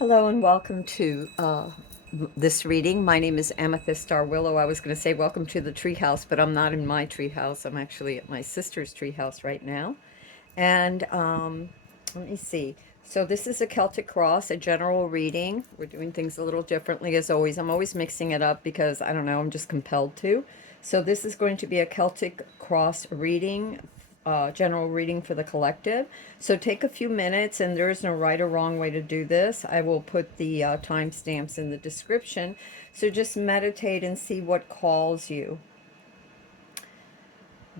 Hello and welcome to this reading. My name is Amethyst Star Willow. I was going to say welcome to the treehouse, but I'm not in my treehouse. I'm actually at my sister's treehouse right now. And let me see. So this is a Celtic cross, a general reading. We're doing things a little differently as always. I'm always mixing it up because I don't know, I'm just compelled to. So this is going to be a Celtic cross reading, general reading for the collective. So take a few minutes, and there is no right or wrong way to do this. I will put the timestamps in the description. So just meditate and see what calls you.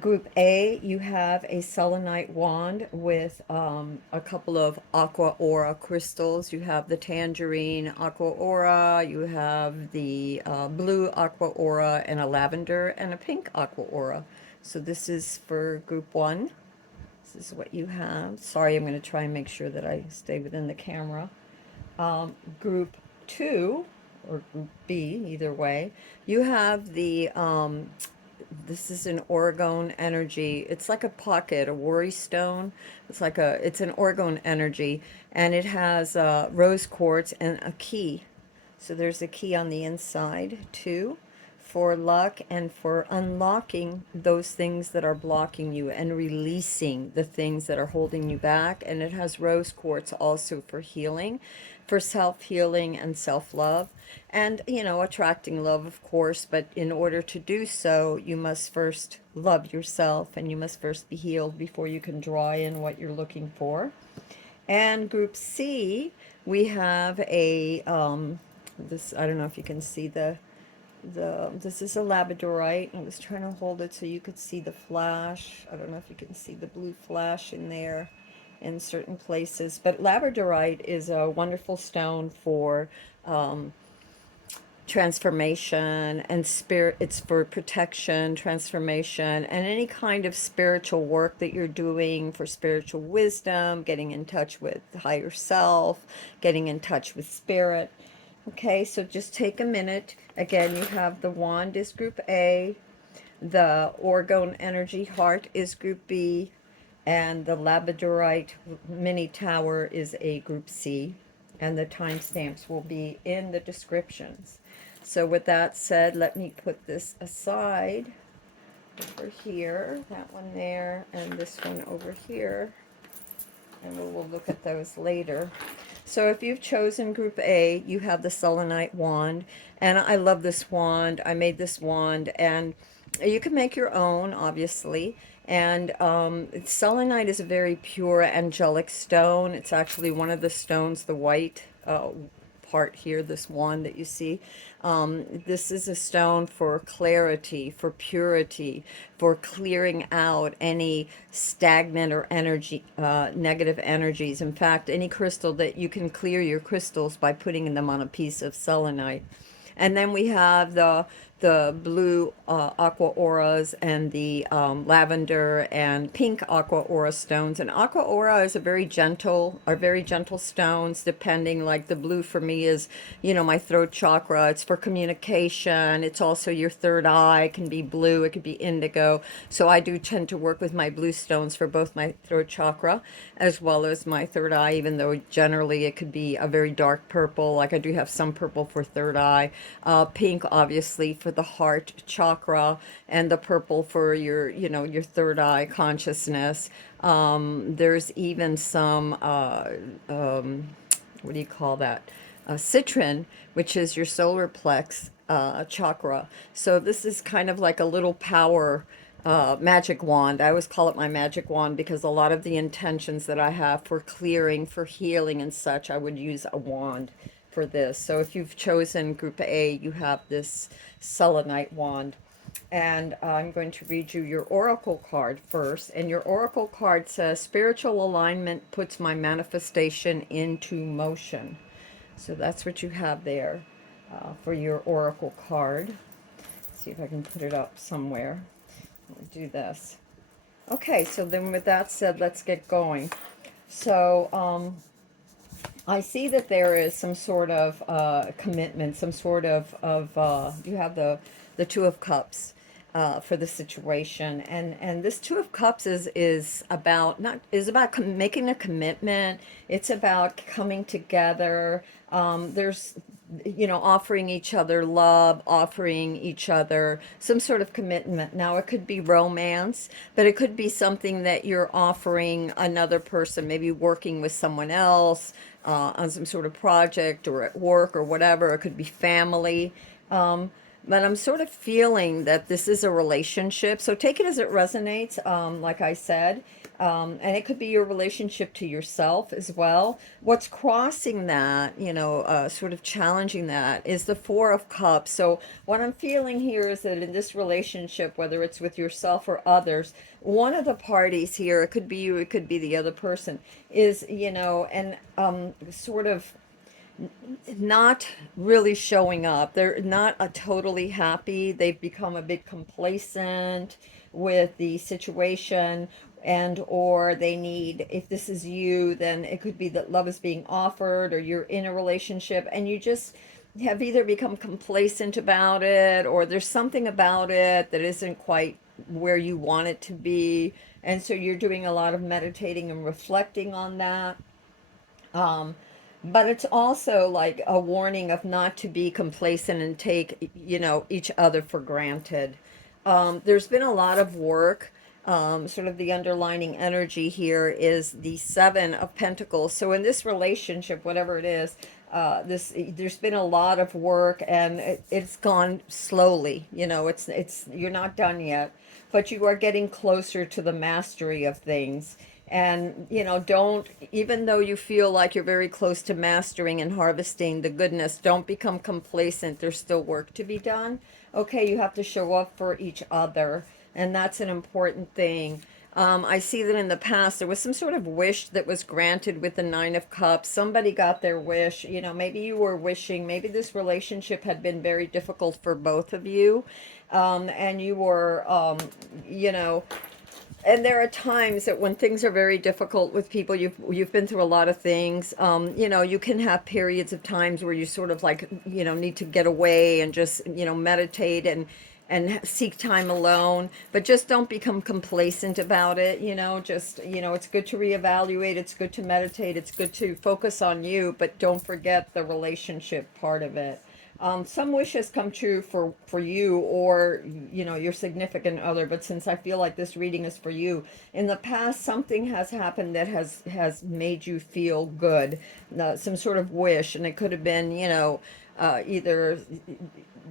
Group A, you have a selenite wand with a couple of aqua aura crystals. You have the tangerine aqua aura, you have the blue aqua aura, and a lavender and a pink aqua aura. So this is for group one. This is what you have. Sorry, I'm going to try and make sure that I stay within the camera. Group two, or group B, either way, you have the this is an orgone energy. It's like a pocket, a worry stone. It's an orgone energy, and it has rose quartz and a key. So there's a key on the inside too, for luck and for unlocking those things that are blocking you and releasing the things that are holding you back. And it has rose quartz also for healing, for self-healing and self-love, and attracting love, of course. But in order to do so, you must first love yourself, and you must first be healed before you can draw in what you're looking for. And group C, we have a this, I don't know if you can see the this is a labradorite. I was trying to hold it so you could see the flash. I don't know if you can see the blue flash in there in certain places, but labradorite is a wonderful stone for transformation and spirit. It's for protection, transformation, and any kind of spiritual work that you're doing, for spiritual wisdom, getting in touch with higher self, getting in touch with spirit. Okay, so just take a minute. Again, you have the wand is group A, the orgone energy heart is group B, and the labradorite mini tower is a group C. And the timestamps will be in the descriptions. So with that said, let me put this aside over here, that one there, and this one over here, and we will look at those later. So if you've chosen group A, you have the selenite wand, and I love this wand. I made this wand, and you can make your own, obviously. And selenite is a very pure angelic stone. It's actually one of the stones, the white part here, this wand that you see. This is a stone for clarity, for purity, for clearing out any stagnant or negative energies. In fact, any crystal that you can clear your crystals by putting them on a piece of selenite. And then we have the blue aqua auras and the lavender and pink aqua aura stones. And aqua aura is are very gentle stones, depending. Like the blue for me is, my throat chakra. It's for communication. It's also your third eye. It can be blue. It could be indigo. So I do tend to work with my blue stones for both my throat chakra as well as my third eye, even though generally it could be a very dark purple. Like I do have some purple for third eye. Pink, obviously, for the heart chakra, and the purple for your third eye consciousness. There's even some, what do you call that? Citron, which is your solar plex chakra. So this is kind of like a little power magic wand. I always call it my magic wand because a lot of the intentions that I have for clearing, for healing and such, I would use a wand for this. So if you've chosen group A, you have this selenite wand. And I'm going to read you your oracle card first. And your oracle card says, spiritual alignment puts my manifestation into motion. So that's what you have there for your oracle card. Let's see if I can put it up somewhere. I'll do this. Okay, so then with that said, let's get going. So I see that there is some sort of commitment, some sort of you have the Two of Cups. for the situation. And this Two of Cups is about not is about making a commitment. It's about coming together. There's offering each other love, offering each other some sort of commitment. Now it could be romance, but it could be something that you're offering another person, maybe working with someone else on some sort of project or at work or whatever. It could be family. Um, but I'm sort of feeling that this is a relationship. So take it as it resonates, like I said. And it could be your relationship to yourself as well. What's crossing that, sort of challenging that, is the Four of Cups. So what I'm feeling here is that in this relationship, whether it's with yourself or others, one of the parties here, it could be you, it could be the other person, is, and sort of not really showing up. They're not totally happy. They've become a bit complacent with the situation, and or they need, if this is you, then it could be that love is being offered or you're in a relationship and you just have either become complacent about it or there's something about it that isn't quite where you want it to be. And so you're doing a lot of meditating and reflecting on that. Um, but it's also like a warning of not to be complacent and take, each other for granted. There's been a lot of work. Sort of the underlining energy here is the Seven of Pentacles. So in this relationship, whatever it is, there's been a lot of work and it's gone slowly. It's you're not done yet, but you are getting closer to the mastery of things. And don't, even though you feel like you're very close to mastering and harvesting the goodness, don't become complacent. There's still work to be done. Okay, you have to show up for each other, and that's an important thing. I see that in the past there was some sort of wish that was granted with the Nine of Cups. Somebody got their wish. Maybe you were wishing, maybe this relationship had been very difficult for both of you, and you were, and there are times that when things are very difficult with people, you've been through a lot of things. You can have periods of times where you sort of like need to get away and just meditate and seek time alone, but just don't become complacent about it. Just it's good to reevaluate, it's good to meditate, it's good to focus on you, but don't forget the relationship part of it. Some wishes come true for you or your significant other, but since I feel like this reading is for you, in the past something has happened that has made you feel good, some sort of wish, and it could have been either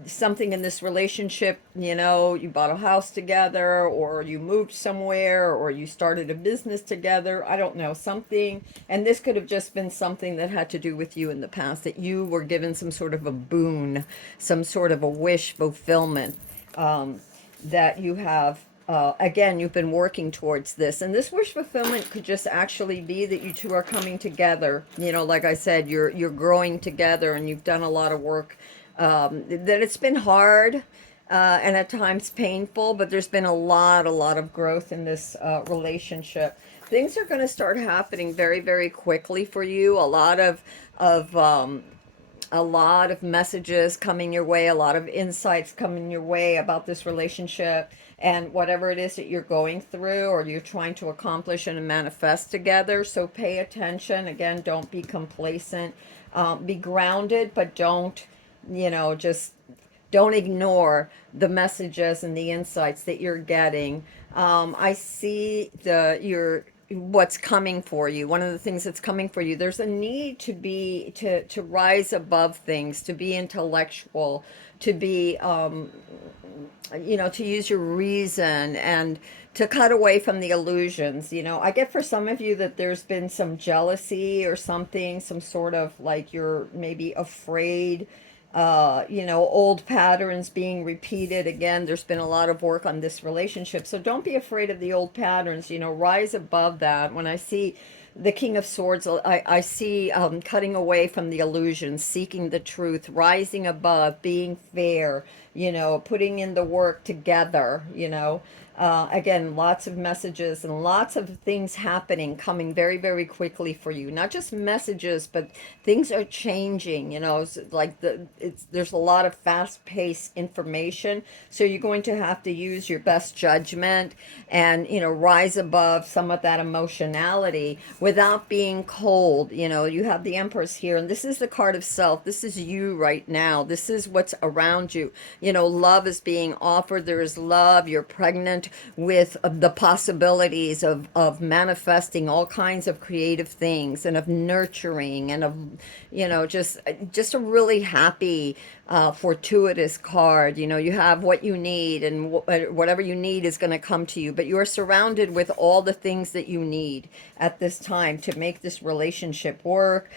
something in this relationship, you bought a house together or you moved somewhere or you started a business together. I don't know, something. And this could have just been something that had to do with you in the past, that you were given some sort of a boon, some sort of a wish fulfillment, that you have. Again, you've been working towards this, and this wish fulfillment could just actually be that you two are coming together. Like I said, you're growing together, and you've done a lot of work. That it's been hard and at times painful, but there's been a lot of growth in this relationship. Things are going to start happening very, very quickly for you. Of a lot of messages coming your way, a lot of insights coming your way about this relationship and whatever it is that you're going through or you're trying to accomplish and manifest together. So pay attention. Again, don't be complacent. Be grounded, but don't, just don't ignore the messages and the insights that you're getting. I see what's coming for you. One of the things that's coming for you, there's a need to rise above things, to be intellectual, to be to use your reason and to cut away from the illusions. I get for some of you that there's been some jealousy or something, some sort of like you're maybe afraid, old patterns being repeated. Again, there's been a lot of work on this relationship. So don't be afraid of the old patterns, rise above that. When I see the King of Swords, I see cutting away from the illusions, seeking the truth, rising above, being fair, putting in the work together, Again, lots of messages and lots of things happening, coming very, very quickly for you. Not just messages, but things are changing. Like there's a lot of fast-paced information, so you're going to have to use your best judgment and rise above some of that emotionality without being cold. You have the Empress here, and this is the card of self. This is you right now. This is what's around you. Love is being offered. There is love. You're pregnant with the possibilities of manifesting all kinds of creative things and of nurturing and of just a really happy fortuitous card. You have what you need, and whatever you need is going to come to you, but you are surrounded with all the things that you need at this time to make this relationship work,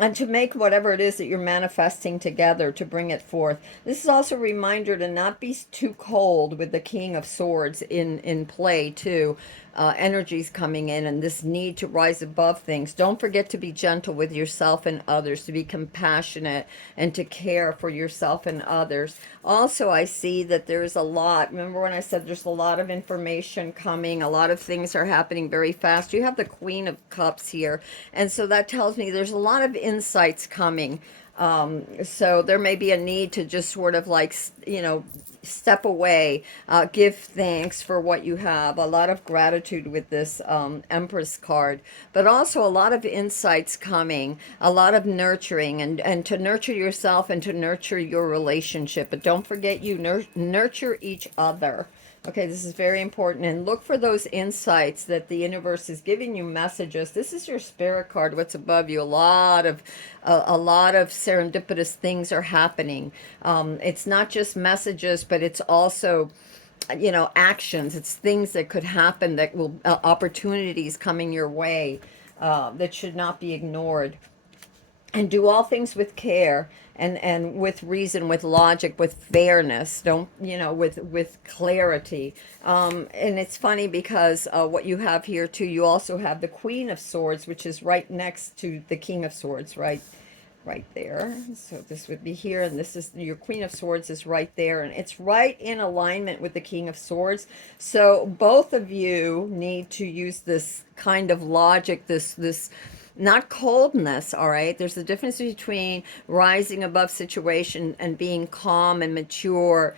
and to make whatever it is that you're manifesting together, to bring it forth. This is also a reminder to not be too cold with the King of Swords in play too. Energies coming in, and this need to rise above things. Don't forget to be gentle with yourself and others, to be compassionate and to care for yourself and others. Also, I see that there's a lot. Remember when I said there's a lot of information coming, a lot of things are happening very fast. You have the Queen of Cups here, and so that tells me there's a lot of insights coming. So there may be a need to just sort of like, step away, give thanks for what you have, a lot of gratitude with this Empress card, but also a lot of insights coming, a lot of nurturing, and to nurture yourself and to nurture your relationship. But don't forget, you nurture each other. Okay, this is very important. And look for those insights that the universe is giving you messages. This is your spirit card, what's above you. A lot of serendipitous things are happening. It's not just messages, but it's also actions. It's things that could happen, that will opportunities coming your way, that should not be ignored. And do all things with care, and with reason, with logic, with fairness. Don't, with clarity. And it's funny because what you have here too, you also have the Queen of Swords, which is right next to the King of Swords, right there. So this would be here, and this is your Queen of Swords is right there, and it's right in alignment with the King of Swords. So both of you need to use this kind of logic, this not coldness. All right, there's a difference between rising above situation and being calm and mature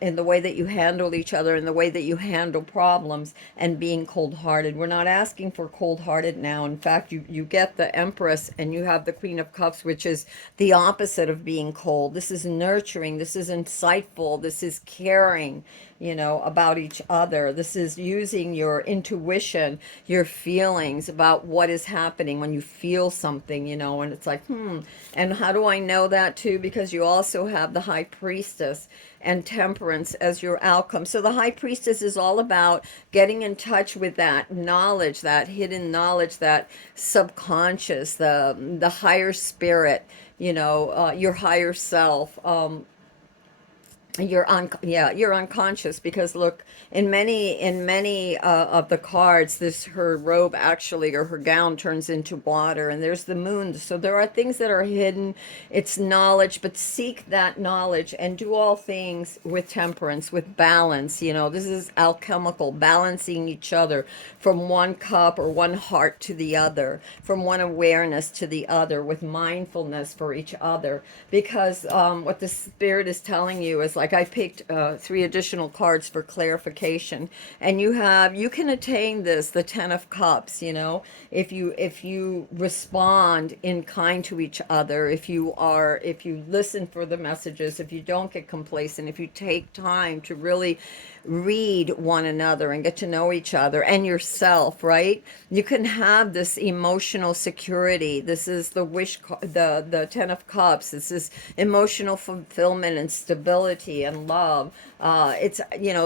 in the way that you handle each other, in the way that you handle problems, and being cold-hearted. We're not asking for cold-hearted now. In fact, you get the Empress and you have the Queen of Cups, which is the opposite of being cold. This is nurturing, this is insightful, this is caring, about each other. This is using your intuition, your feelings about what is happening when you feel something, and it's like, and how do I know that too? Because you also have the High Priestess and Temperance as your outcome. So the High Priestess is all about getting in touch with that knowledge, that hidden knowledge, that subconscious, the higher spirit, your higher self. You're unconscious, because look, in many of the cards, this, her robe actually, or her gown, turns into water, and there's the moon. So there are things that are hidden. It's knowledge, but seek that knowledge and do all things with temperance, with balance. This is alchemical, balancing each other from one cup or one heart to the other, from one awareness to the other, with mindfulness for each other. Because what the spirit is telling you is, like, I picked 3 additional cards for clarification, and you can attain this, the Ten of Cups. If you respond in kind to each other, if you listen for the messages, if you don't get complacent, if you take time to really read one another and get to know each other and yourself, right? You can have this emotional security. This is the the Ten of Cups. This is emotional fulfillment and stability and love. It's,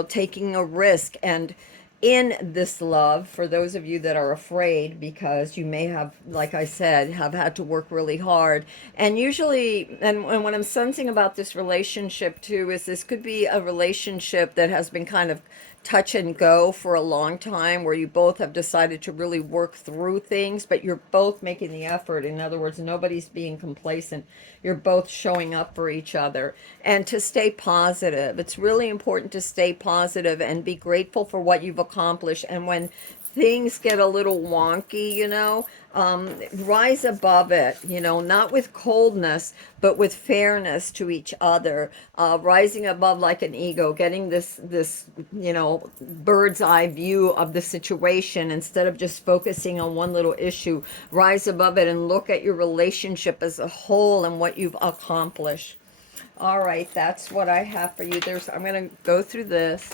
taking a risk, and in this love, for those of you that are afraid, because you may have, like I said, have had to work really hard. And usually, and what I'm sensing about this relationship too, is this could be a relationship that has been kind of touch and go for a long time, where you both have decided to really work through things, but you're both making the effort. In other words, nobody's being complacent. You're both showing up for each other, and to stay positive. It's really important to stay positive and be grateful for what you've accomplished. And when things get a little wonky, rise above it, not with coldness, but with fairness to each other, rising above like an ego, getting this, bird's eye view of the situation instead of just focusing on one little issue. Rise above it and look at your relationship as a whole and what you've accomplished. All right, that's what I have for you. I'm going to go through this.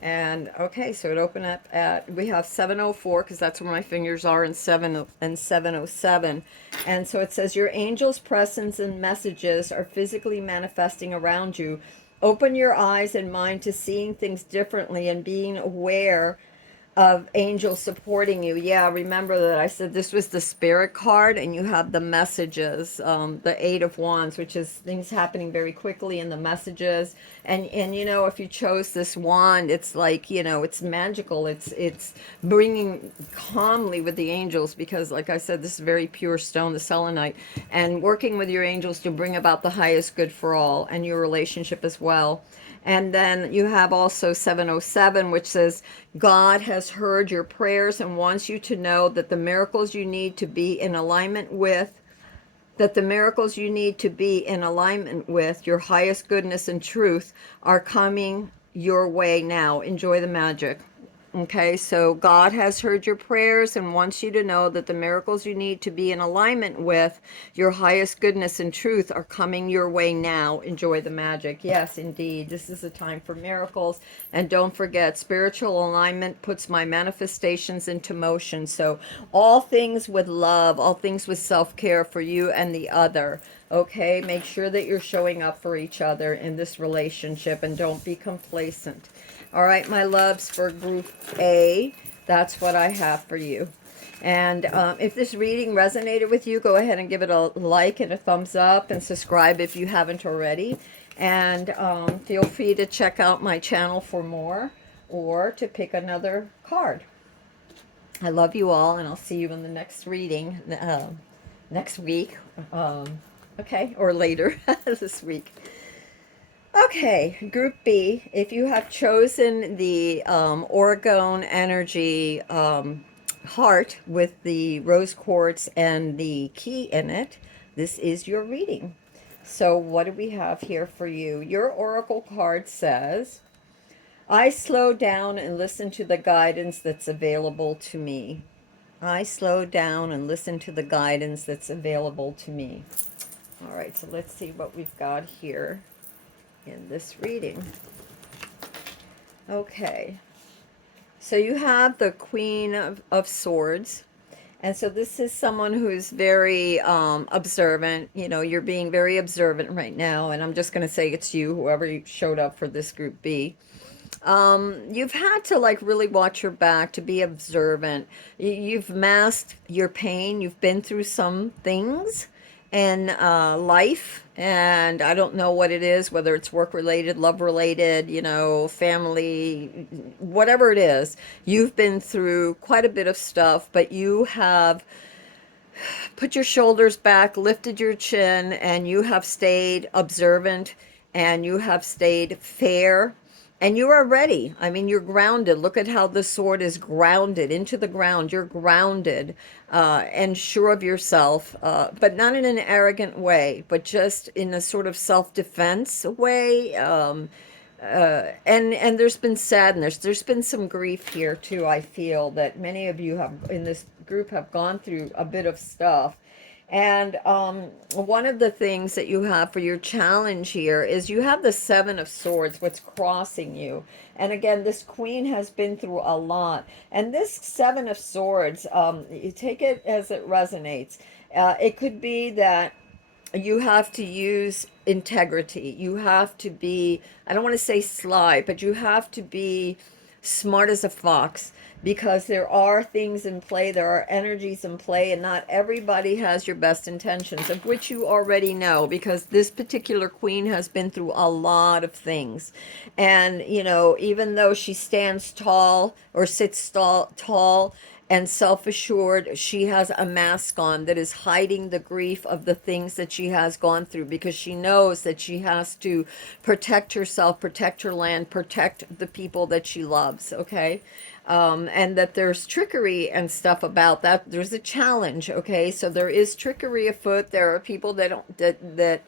And okay, so it opened up at, we have 704, because that's where my fingers are, and 707. And so it says, your angel's presence and messages are physically manifesting around you. Open your eyes and mind to seeing things differently and being aware of angels supporting you. Yeah, remember that I said this was the spirit card, and you have the messages, the Eight of Wands, which is things happening very quickly in the messages. And if you chose this wand, it's like, it's magical. It's bringing calmly with the angels, because like I said, this is very pure stone, the selenite, and working with your angels to bring about the highest good for all and your relationship as well. And then you have also 707, which says, God has heard your prayers and wants you to know that the miracles you need to be in alignment with, your highest goodness and truth are coming your way now. Enjoy the magic. Okay, so God has heard your prayers and wants you to know that the miracles you need to be in alignment with your highest goodness and truth are coming your way now. Enjoy the magic. Yes, indeed. This is a time for miracles. And don't forget, spiritual alignment puts my manifestations into motion. So all things with love, all things with self-care for you and the other. Okay, make sure that you're showing up for each other in this relationship, and don't be complacent. All right, my loves, for group A, that's what I have for you. And if this reading resonated with you, go ahead and give it a like and a thumbs up, and subscribe if you haven't already. And feel free to check out my channel for more, or to pick another card. I love you all, and I'll see you in the next reading next week. Okay, or later this week. Okay, Group B, if you have chosen the orgone energy heart with the rose quartz and the key in it, this is your reading. So what do we have here for you? Your oracle card says, I slow down and listen to the guidance that's available to me. I slow down and listen to the guidance that's available to me. All right, so let's see what we've got here in this reading. Okay, so you have the Queen of Swords, and so this is someone who's very observant. You're being very observant right now, and I'm just going to say it's you, whoever showed up for this group B. You've had to really watch your back, to be observant. You've masked your pain. You've been through some things in life, and I don't know what it is, whether it's work related, love related, family, whatever it is. You've been through quite a bit of stuff, but you have put your shoulders back, lifted your chin, and you have stayed observant, and you have stayed fair, and you are ready. I mean, you're grounded. Look at how the sword is grounded into the ground. You're grounded and sure of yourself, but not in an arrogant way, but just in a sort of self-defense way. And there's been sadness. There's been some grief here too. I feel that many of you have in this group have gone through a bit of stuff. And one of the things that you have for your challenge here is you have the Seven of Swords, what's crossing you. And again, this Queen has been through a lot. And this Seven of Swords, you take it as it resonates. It could be that you have to use integrity. You have to be, I don't want to say sly, but you have to be smart as a fox, because there are things in play, there are energies in play, and not everybody has your best intentions, of which you already know, because this particular queen has been through a lot of things. And, you know, even though she stands tall or sits tall and self assured, she has a mask on that is hiding the grief of the things that she has gone through, because she knows that she has to protect herself, protect her land, protect the people that she loves, okay? And that there's trickery and stuff about that. There's a challenge, okay? So there is trickery afoot. There are people that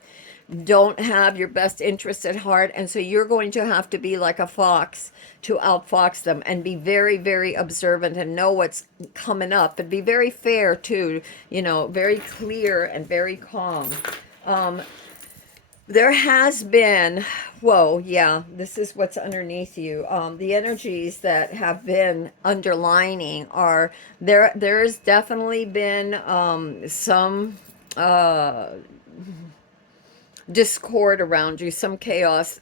don't have your best interests at heart, and so you're going to have to be like a fox to outfox them, and be very, very observant and know what's coming up, and be very fair too, you know, very clear and very calm. There has been, whoa, yeah, this is what's underneath you. The energies that have been underlining are there. There's definitely been some discord around you, some chaos,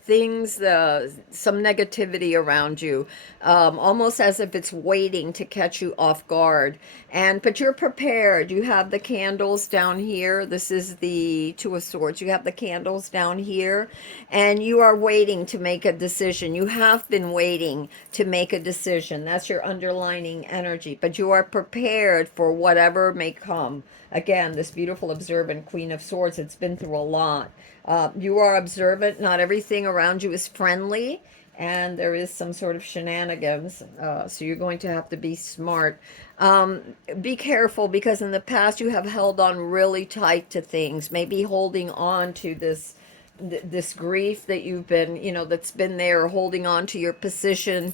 things, some negativity around you, almost as if it's waiting to catch you off guard. But you're prepared. You have the candles down here. This is the Two of Swords. You have the candles down here, and you are waiting to make a decision. You have been waiting to make a decision. That's your underlining energy, but you are prepared for whatever may come. Again, this beautiful observant Queen of Swords, it's been through a lot. You are observant. Not everything around you is friendly, and there is some sort of shenanigans. So you're going to have to be smart. Be careful, because in the past you have held on really tight to things, maybe holding on to this grief that you've been, you know, that's been there, holding on to your position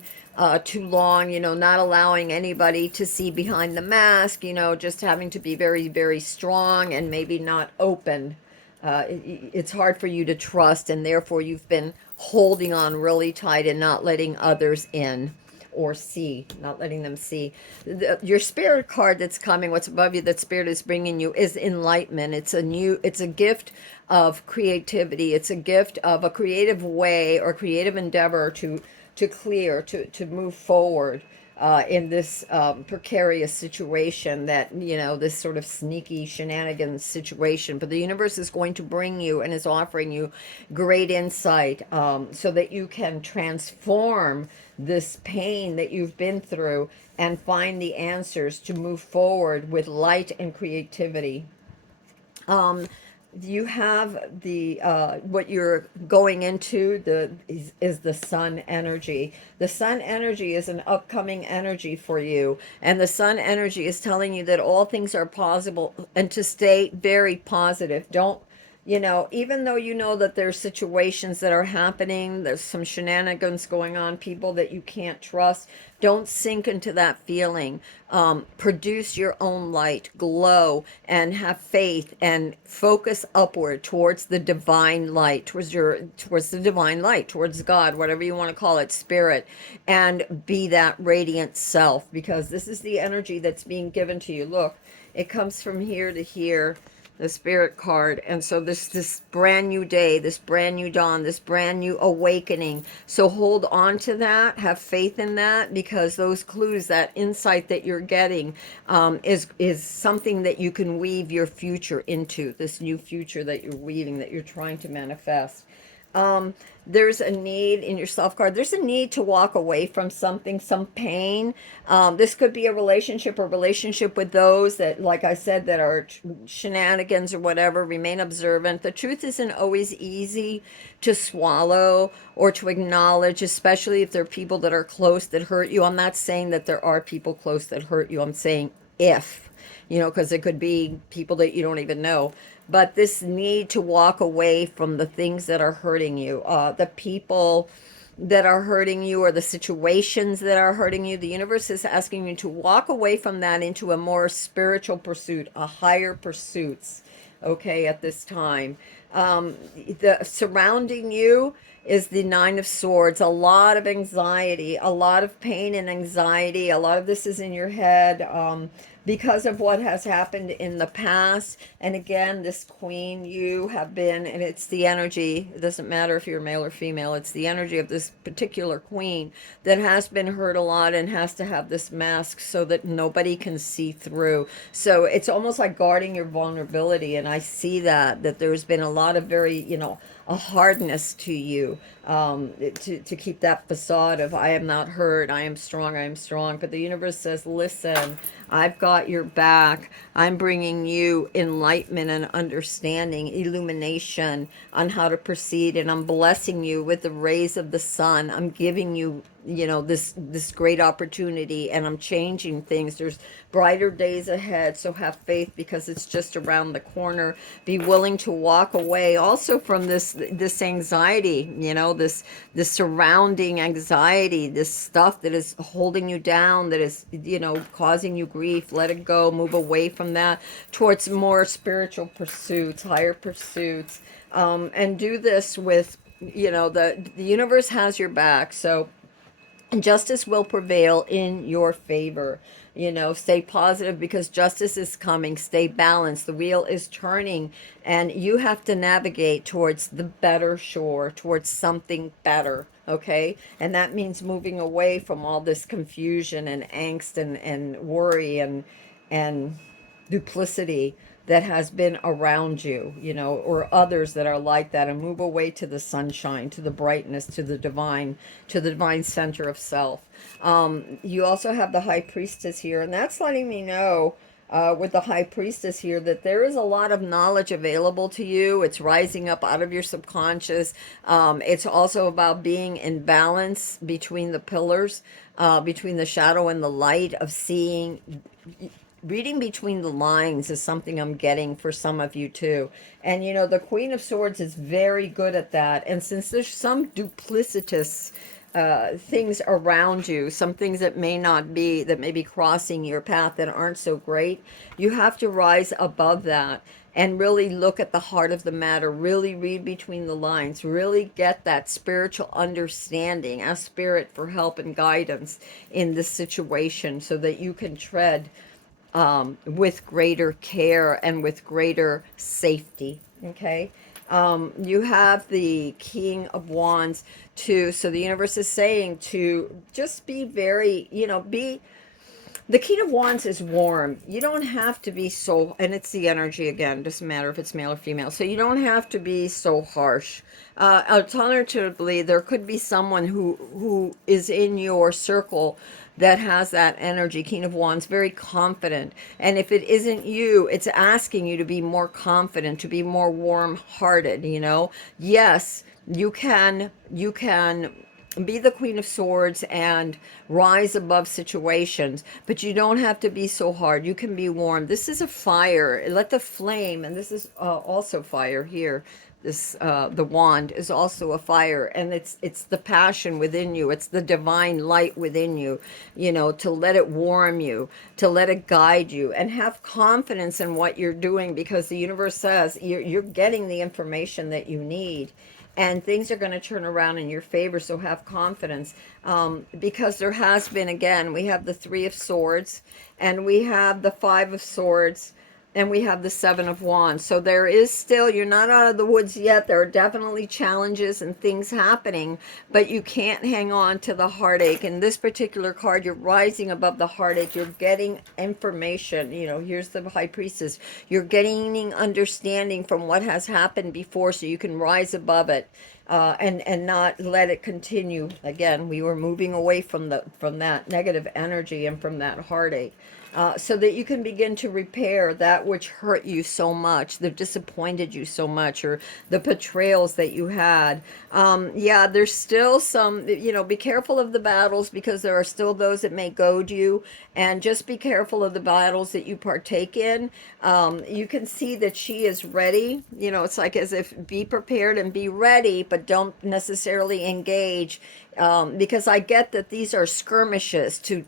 too long, you know, not allowing anybody to see behind the mask, you know, just having to be very, very strong and maybe not open. It's hard for you to trust, and therefore you've been holding on really tight and not letting others in or see, not letting them see. Your spirit card that's coming, what's above you that spirit is bringing you, is enlightenment. It's a gift of creativity. It's a gift of a creative way or creative endeavor to clear, to move forward in this precarious situation, that, you know, this sort of sneaky shenanigans situation. But the universe is going to bring you and is offering you great insight, so that you can transform this pain that you've been through and find the answers to move forward with light and creativity. You have the what you're going into, is the sun energy. The sun energy is an upcoming energy for you, and the sun energy is telling you that all things are possible, and to stay very positive. Don't, you know, even though you know that there's situations that are happening, there's some shenanigans going on, people that you can't trust, don't sink into that feeling. Produce your own light, glow, and have faith, and focus upward towards the divine light, towards the divine light, towards God, whatever you want to call it, spirit, and be that radiant self, because this is the energy that's being given to you. Look, it comes from here to here, the spirit card. And so this brand new day, this brand new dawn, this brand new awakening. So hold on to that, have faith in that, because those clues, that insight that you're getting, is something that you can weave your future into, this new future that you're weaving, that you're trying to manifest. There's a need in your self card. There's a need to walk away from something, some pain. This could be a relationship with those that, like I said, that are shenanigans or whatever. Remain observant. The truth isn't always easy to swallow or to acknowledge, especially if there are people that are close that hurt you. I'm not saying that there are people close that hurt you. I'm saying if, you know, because it could be people that you don't even know. But this need to walk away from the things that are hurting you, the people that are hurting you, or the situations that are hurting you. The universe is asking you to walk away from that into a more spiritual pursuit, a higher pursuits, okay, at this time. The surrounding you is the Nine of Swords. A lot of anxiety, a lot of pain and anxiety. A lot of this is in your head, because of what has happened in the past. And again, this queen, you have been, and it's the energy, it doesn't matter if you're male or female, it's the energy of this particular queen that has been hurt a lot and has to have this mask so that nobody can see through. So it's almost like guarding your vulnerability. And I see that there's been a lot of very, a hardness to you, to keep that facade of I am not hurt, I am strong, I am strong. But the universe says, listen, I've got your back. I'm bringing you enlightenment and understanding, illumination on how to proceed, and I'm blessing you with the rays of the sun. I'm giving you, this great opportunity, and I'm changing things. There's brighter days ahead, so have faith because it's just around the corner. Be willing to walk away also from this anxiety, this surrounding anxiety, this stuff that is holding you down, that is, causing you grief. Let it go. Move away from that towards more spiritual pursuits, higher pursuits, and do this with, the universe has your back. So justice will prevail in your favor. Stay positive because justice is coming. Stay balanced. The wheel is turning, and you have to navigate towards the better shore, towards something better. Okay. And that means moving away from all this confusion and angst and worry and duplicity that has been around you, or others that are like that, and move away to the sunshine, to the brightness, to the divine center of self. You also have the high priestess here, and that's letting me know, with the high priestess here, that there is a lot of knowledge available to you. It's rising up out of your subconscious. It's also about being in balance between the pillars, between the shadow and the light, of seeing. Reading between the lines is something I'm getting for some of you too. And the Queen of Swords is very good at that. And since there's some duplicitous things around you, some things that may be crossing your path that aren't so great, you have to rise above that and really look at the heart of the matter, really read between the lines, really get that spiritual understanding, ask spirit for help and guidance in this situation so that you can tread, with greater care and with greater safety. Okay. You have the King of Wands too. So the universe is saying to just be very, the King of Wands is warm. You don't have to be so, and it's the energy again, doesn't matter if it's male or female. So you don't have to be so harsh. Alternatively, there could be someone who is in your circle that has that energy, King of Wands, very confident. And if it isn't you, it's asking you to be more confident, to be more warm-hearted, Yes, you can be the Queen of Swords and rise above situations, but you don't have to be so hard. You can be warm. This is a fire. Let the flame, and this is also fire here. This the wand is also a fire, and it's the passion within you. It's the divine light within you. To let it warm you, to let it guide you, and have confidence in what you're doing, because the universe says you're getting the information that you need, and things are going to turn around in your favor. So have confidence, because there has been, again, we have the Three of Swords, and we have the Five of Swords, and we have the Seven of Wands. So there is still, you're not out of the woods yet. There are definitely challenges and things happening, but you can't hang on to the heartache. In this particular card, you're rising above the heartache. You're getting information. Here's the High Priestess. You're gaining understanding from what has happened before, so you can rise above it, and not let it continue. Again, we were moving away from that negative energy and from that heartache. So that you can begin to repair that which hurt you so much, that disappointed you so much, or the betrayals that you had. Yeah, there's still some, be careful of the battles, because there are still those that may goad you, and just be careful of the battles that you partake in. You can see that she is ready. It's like as if be prepared and be ready, but don't necessarily engage, because I get that these are skirmishes to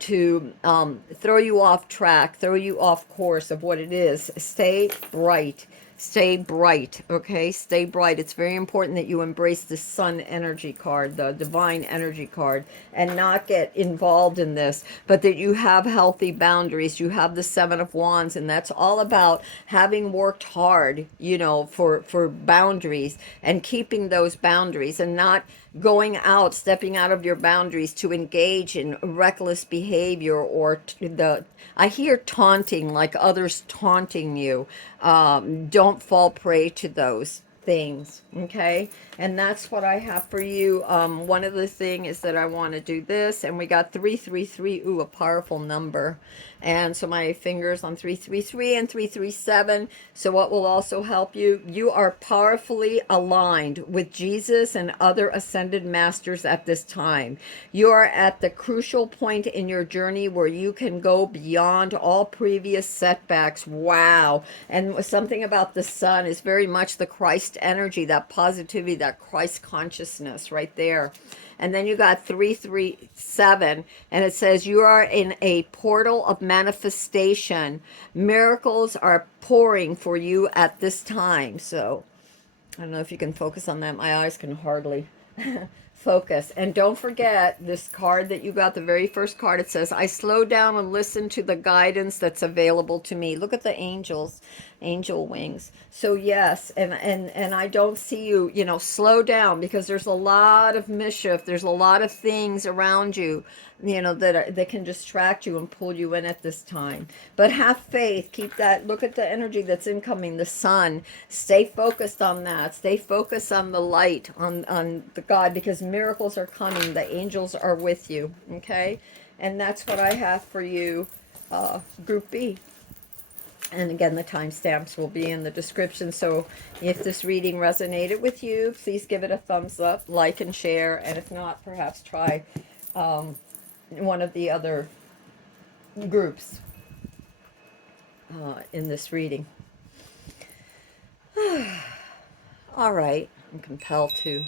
throw you off track, throw you off course of what it is. Stay bright, Stay bright, okay? Stay bright. It's very important that you embrace the sun energy card, the divine energy card, and not get involved in this, but that you have healthy boundaries. You have the Seven of Wands, and that's all about having worked hard, you know, for boundaries and keeping those boundaries and not going out, stepping out of your boundaries to engage in reckless behavior or I hear taunting, like others taunting you. Don't fall prey to those things, okay? And that's what I have for you. One of the thing is that I want to do this, and we got 333. Ooh, a powerful number. And so my fingers on 333 and 337. So what will also help you? You are powerfully aligned with Jesus and other ascended masters at this time. You are at the crucial point in your journey where you can go beyond all previous setbacks. Wow. And something about the sun is very much the Christ energy, that positivity, that Christ consciousness right there. And then you got 337, and it says you are in a portal of manifestation. Miracles are pouring for you at this time. So I don't know if you can focus on that. My eyes can hardly focus. And don't forget this card that you got, the very first card. It says, I slow down and listen to the guidance that's available to me. Look at the angels, angel wings. So yes, and I don't see you, you know, slow down, because there's a lot of mischief. There's a lot of things around you, you know, that can distract you and pull you in at this time. But have faith. Keep that. Look at the energy that's incoming, the sun. Stay focused on that. Stay focused on the light, on the God, because miracles are coming. The angels are with you. Okay, and that's what I have for you, Group B. And again, the timestamps will be in the description. So if this reading resonated with you, please give it a thumbs up, like and share. And if not, perhaps try one of the other groups in this reading. All right, I'm compelled to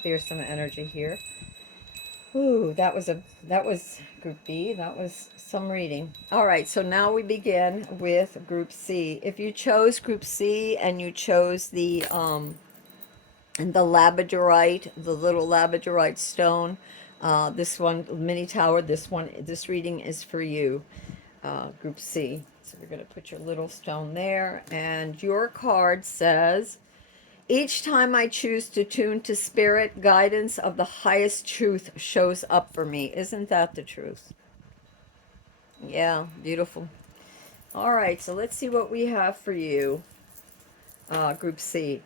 clear some energy here. Ooh, that was Group B. That was some reading. All right, so now we begin with Group C. If you chose Group C and you chose the labradorite, the little labradorite stone, this one, mini tower, this reading is for you, Group C. So we're going to put your little stone there, and your card says, each time I choose to tune to spirit, guidance of the highest truth shows up for me. Isn't that the truth? Yeah, beautiful. All right, so let's see what we have for you, Group C.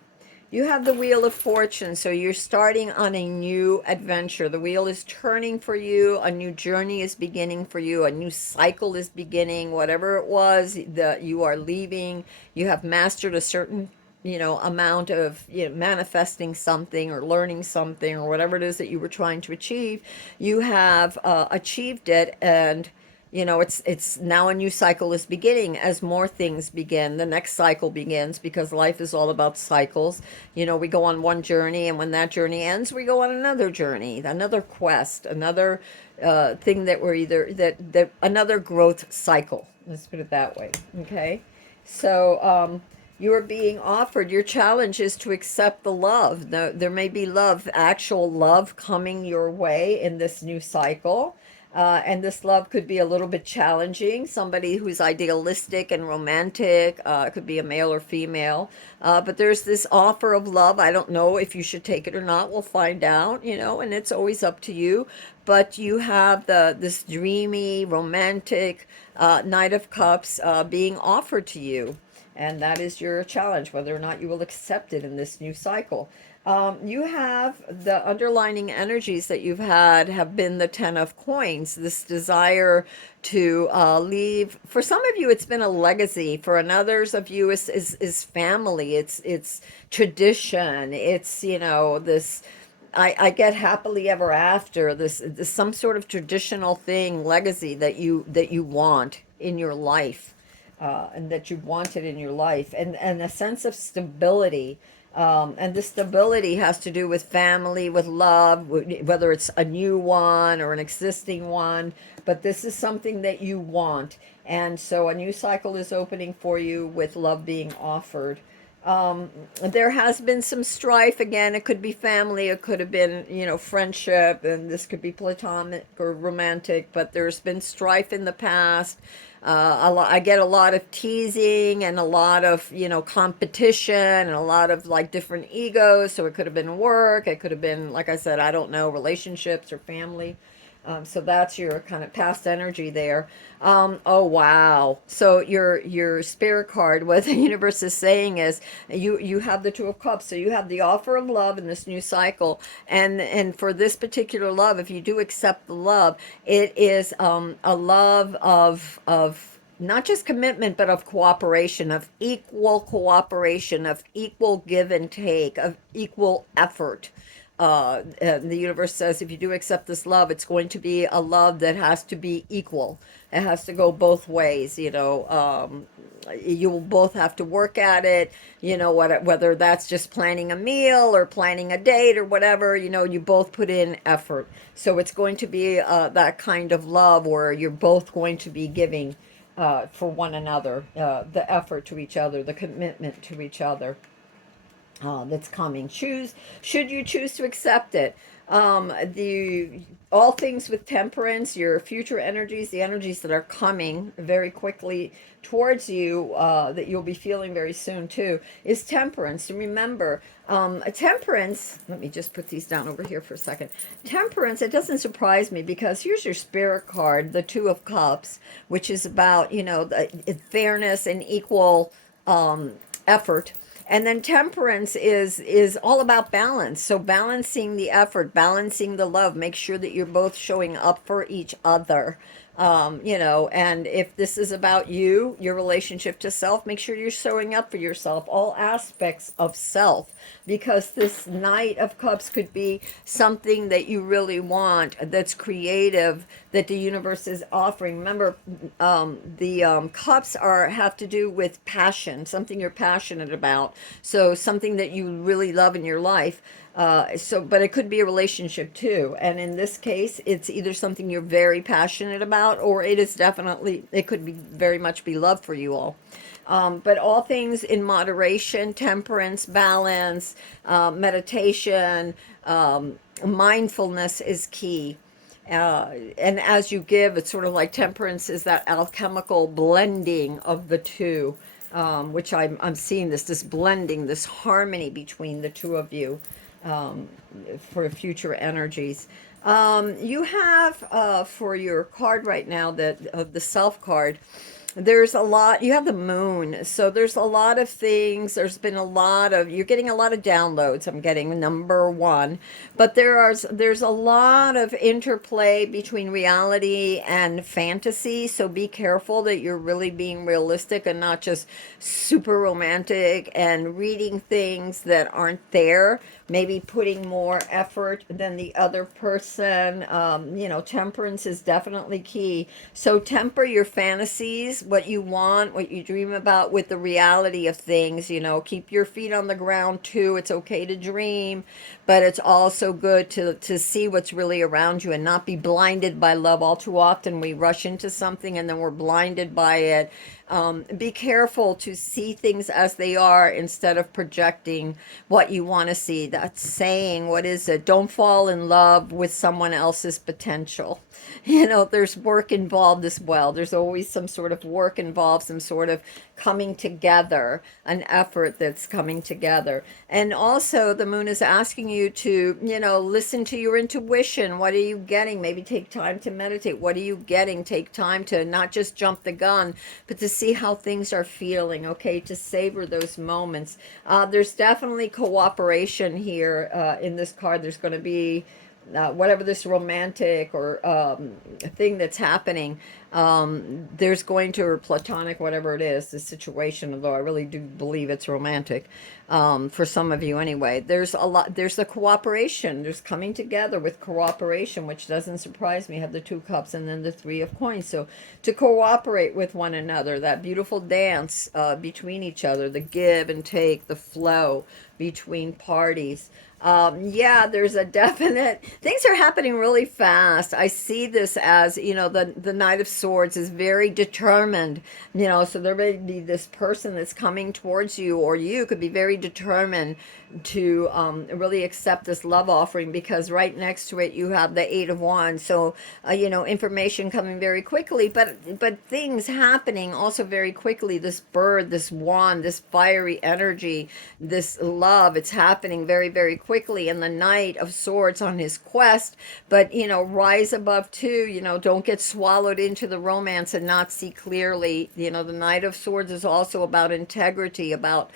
You have the Wheel of Fortune, so you're starting on a new adventure. The wheel is turning for you. A new journey is beginning for you. A new cycle is beginning. Whatever it was that you are leaving, you have mastered a certain, you know, amount of, you know, manifesting something or learning something or whatever it is that you were trying to achieve. You have achieved it, and you know, it's now a new cycle is beginning. As more things begin, the next cycle begins, because life is all about cycles. You know, we go on one journey, and when that journey ends, we go on another journey, another quest, another thing that we're either that another growth cycle. Let's put it that way. Okay, so you are being offered, your challenge is to accept the love. There may be love, actual love, coming your way in this new cycle. And this love could be a little bit challenging. Somebody who's idealistic and romantic, could be a male or female. But there's this offer of love. I don't know if you should take it or not. We'll find out, you know, and it's always up to you. But you have this dreamy, romantic Knight of Cups being offered to you. And that is your challenge, whether or not you will accept it in this new cycle. You have the underlining energies that you've had have been the Ten of Coins, this desire to leave. For some of you, it's been a legacy. For others of you, is family. It's tradition. It's, you know, this. I get happily ever after. This some sort of traditional thing, legacy that you want in your life. And that you've wanted in your life, and a sense of stability. And this stability has to do with family, with love, whether it's a new one or an existing one, but this is something that you want. And so a new cycle is opening for you with love being offered. There has been some strife. Again, it could be family, it could have been, friendship, and this could be platonic or romantic, but there's been strife in the past. I get a lot of teasing and a lot of, competition and a lot of like different egos. So it could have been work, it could have been, like I said, I don't know, relationships or family. So that's your kind of past energy there. Oh wow! So your spirit card, what the universe is saying is, you have the Two of Cups. So you have the offer of love in this new cycle, and for this particular love, if you do accept the love, it is a love of not just commitment, but of cooperation, of equal cooperation, of equal give and take, of equal effort. The universe says if you do accept this love, it's going to be a love that has to be equal. It has to go both ways. You will both have to work at it. Whether that's just planning a meal or planning a date or whatever. You both put in effort. So it's going to be that kind of love where you're both going to be giving for one another, the effort to each other, the commitment to each other that's coming. Should you choose to accept it. The All things with temperance, your future energies, the energies that are coming very quickly towards you, that you'll be feeling very soon too, is temperance. And remember, temperance, let me just put these down over here for a second. Temperance, it doesn't surprise me because here's your spirit card, the Two of Cups, which is about, fairness and equal effort. And then temperance is all about balance. So balancing the effort, balancing the love, make sure that you're both showing up for each other. And if this is about you, your relationship to self, make sure you're showing up for yourself, all aspects of self, because this Knight of Cups could be something that you really want, that's creative, that the universe is offering. Remember, the cups have to do with passion, something you're passionate about. So something that you really love in your life. But it could be a relationship too. And in this case, it's either something you're very passionate about, or it could be very much be love for you all. But all things in moderation, temperance, balance, meditation, mindfulness is key. And as you give, it's sort of like temperance is that alchemical blending of the two, which I'm seeing this blending, this harmony between the two of you, um, for future energies. You have for your card right now, that of the self card, there's a lot. You have the moon, so there's a lot of things. You're getting a lot of downloads. I'm getting number one, but there's a lot of interplay between reality and fantasy. So be careful that you're really being realistic and not just super romantic and reading things that aren't there. Maybe putting more effort than the other person. Temperance is definitely key. So temper your fantasies, what you want, what you dream about, with the reality of things. Keep your feet on the ground too. It's okay to dream, but it's also good to see what's really around you and not be blinded by love. All too often we rush into something and then we're blinded by it. Be careful to see things as they are instead of projecting what you want to see. That's saying, what is it? Don't fall in love with someone else's potential. There's work involved as well. There's always some sort of work involved, some sort of coming together, an effort that's coming together. And also, the moon is asking you to, listen to your intuition. What are you getting? Maybe take time to meditate. What are you getting? Take time to not just jump the gun, but to see how things are feeling, okay? To savor those moments. There's definitely cooperation here in this card. There's going to be whatever this romantic or thing that's happening, there's going to, or platonic, whatever it is, the situation, although I really do believe it's romantic, for some of you anyway. There's the cooperation, there's coming together with cooperation, which doesn't surprise me. Have the Two Cups and then the Three of Coins. So to cooperate with one another, that beautiful dance between each other, the give and take, the flow, between parties. Yeah, there's a definite, things are happening really fast. I see this as, the Knight of Swords is very determined, so there may be this person that's coming towards you, or you could be very determined to really accept this love offering, because right next to it you have the Eight of Wands. So, information coming very quickly, but things happening also very quickly. This bird, this wand, this fiery energy, this love, it's happening very, very quickly. And the Knight of Swords on his quest, but rise above too. Don't get swallowed into the romance and not see clearly. The Knight of Swords is also about integrity, about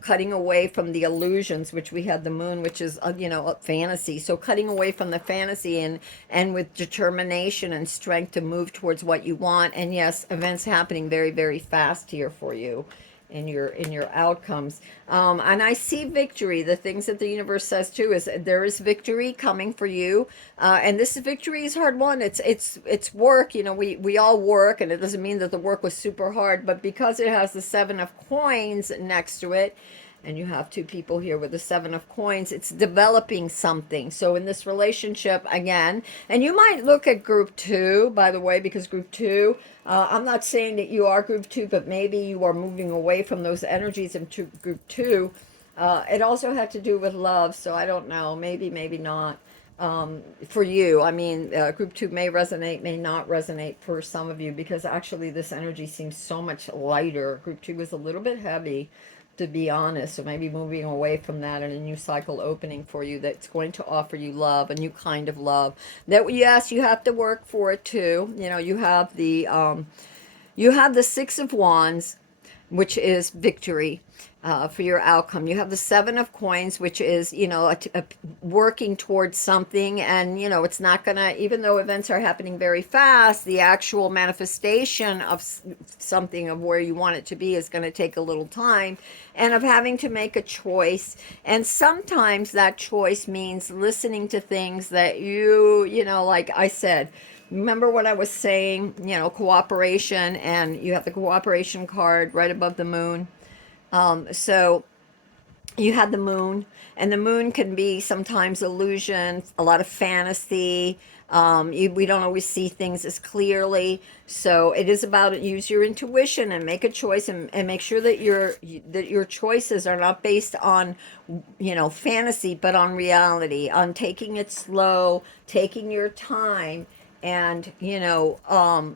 cutting away from the illusions, which we had the moon, which is, a fantasy. So cutting away from the fantasy, and with determination and strength to move towards what you want. And yes, events happening very, very fast here for you in your outcomes. And I see victory. The things that the universe says too is there is victory coming for you. And this victory is hard won. It's work. We all work, and it doesn't mean that the work was super hard, but because it has the Seven of Coins next to it, and you have two people here with the Seven of Coins, it's developing something. So in this relationship, again, and you might look at group two, by the way, because group two, I'm not saying that you are group two, but maybe you are moving away from those energies into group two. It also had to do with love, so I don't know, maybe not. For you, I mean, group two may resonate, may not resonate for some of you, because actually this energy seems so much lighter. Group two was a little bit heavy, to be honest. So maybe moving away from that, and a new cycle opening for you that's going to offer you love, a new kind of love. That, yes, you have to work for it too. You have the Six of Wands, which is victory for your outcome. You have the Seven of Coins, which is, working towards something. And, it's not going to, even though events are happening very fast, the actual manifestation of something, of where you want it to be, is going to take a little time, and of having to make a choice. And sometimes that choice means listening to things that like I said, remember what I was saying, cooperation, and you have the cooperation card right above the moon. So you had the moon, and the moon can be sometimes illusion, a lot of fantasy. We don't always see things as clearly. So it is about, use your intuition and make a choice, and make sure that your choices are not based on, fantasy, but on reality, on taking it slow, taking your time, and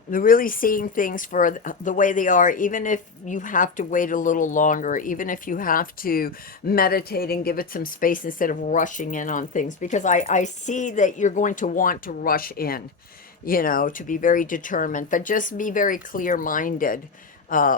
really seeing things for the way they are, even if you have to wait a little longer, even if you have to meditate and give it some space instead of rushing in on things, because I see that you're going to want to rush in, to be very determined, but just be very clear-minded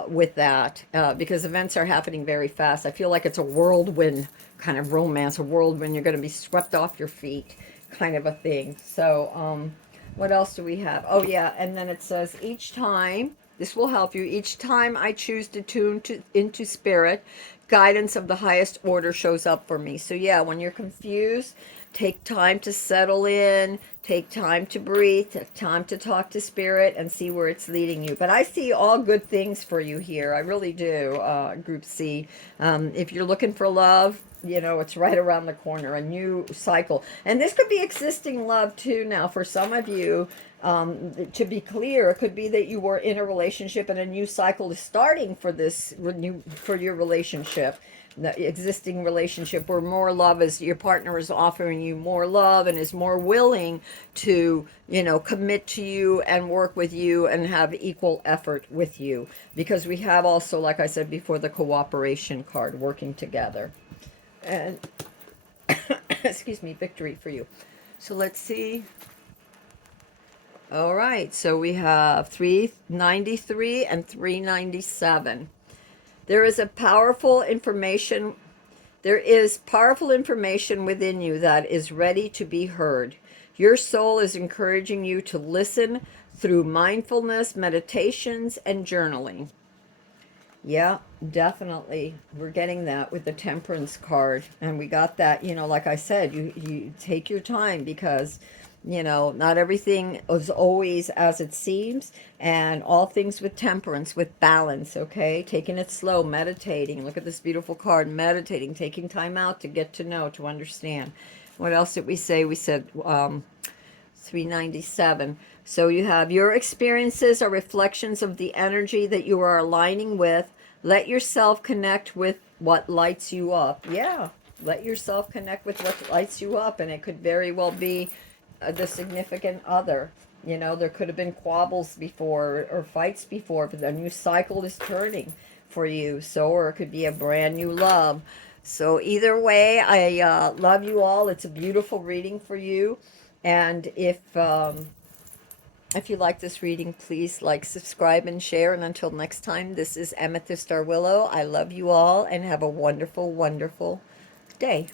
with that, because events are happening very fast. I feel like it's a whirlwind kind of romance, a whirlwind, you're going to be swept off your feet kind of a thing. So what else do we have? Oh, yeah. And then it says, each time, this will help you, each time I choose to tune into spirit, guidance of the highest order shows up for me. So, yeah, when you're confused, take time to settle in, take time to breathe, take time to talk to spirit, and see where it's leading you. But I see all good things for you here. I really do, Group C. If you're looking for love, it's right around the corner, a new cycle. And this could be existing love too now for some of you. To be clear, it could be that you were in a relationship and a new cycle is starting for your relationship, the existing relationship, where more love is, your partner is offering you more love and is more willing to, commit to you and work with you and have equal effort with you. Because we have also, like I said before, the cooperation card, working together. And excuse me, victory for you. So let's see. All right, so we have 393 and 397. There is powerful information within you that is ready to be heard. Your soul is encouraging you to listen through mindfulness, meditations, and journaling. Yeah, definitely. We're getting that with the Temperance card. And we got that, like I said, you take your time, because You know, not everything is always as it seems, and all things with temperance, with balance, okay? Taking it slow, meditating. Look at this beautiful card, meditating, taking time out to get to know, to understand. What else did we say? We said 397. So you have your experiences are reflections of the energy that you are aligning with. Let yourself connect with what lights you up. Yeah, let yourself connect with what lights you up, and it could very well be the significant other. You know, there could have been quabbles before or fights before, but the new cycle is turning for you. So, or it could be a brand new love. So, either way, I love you all. It's a beautiful reading for you. And if you like this reading, please like, subscribe, and share. And until next time, this is Amethyst Willow. I love you all and have a wonderful, wonderful day.